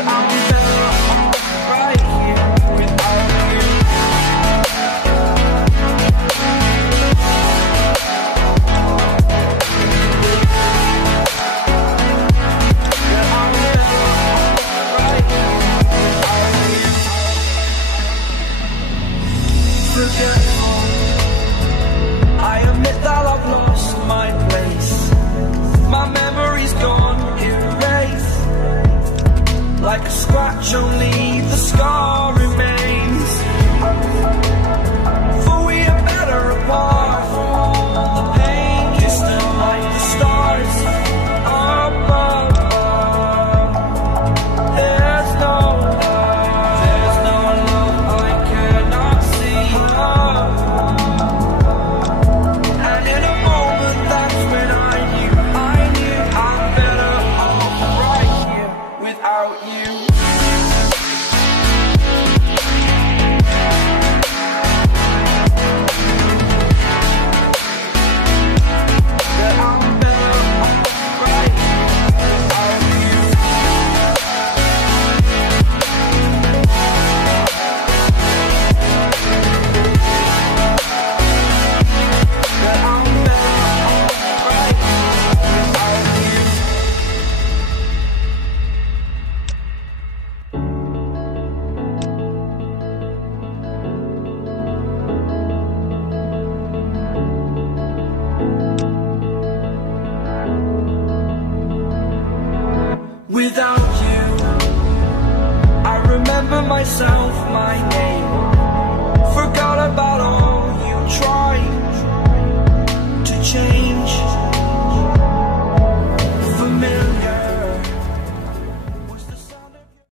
that I'm better off right here without you. That I'm better off right here without you. Forgetful, I admit that I've lost my place. My memory's gone erased. Like a scratch, only the scar remains. For we are better apart. The pain distant like the stars above. There's no love I cannot see. And in a moment, that's when I knew I'm better off right here without you. That I'm better off right here without you. That I'm better off right here without you. Without you, I remember myself, my name.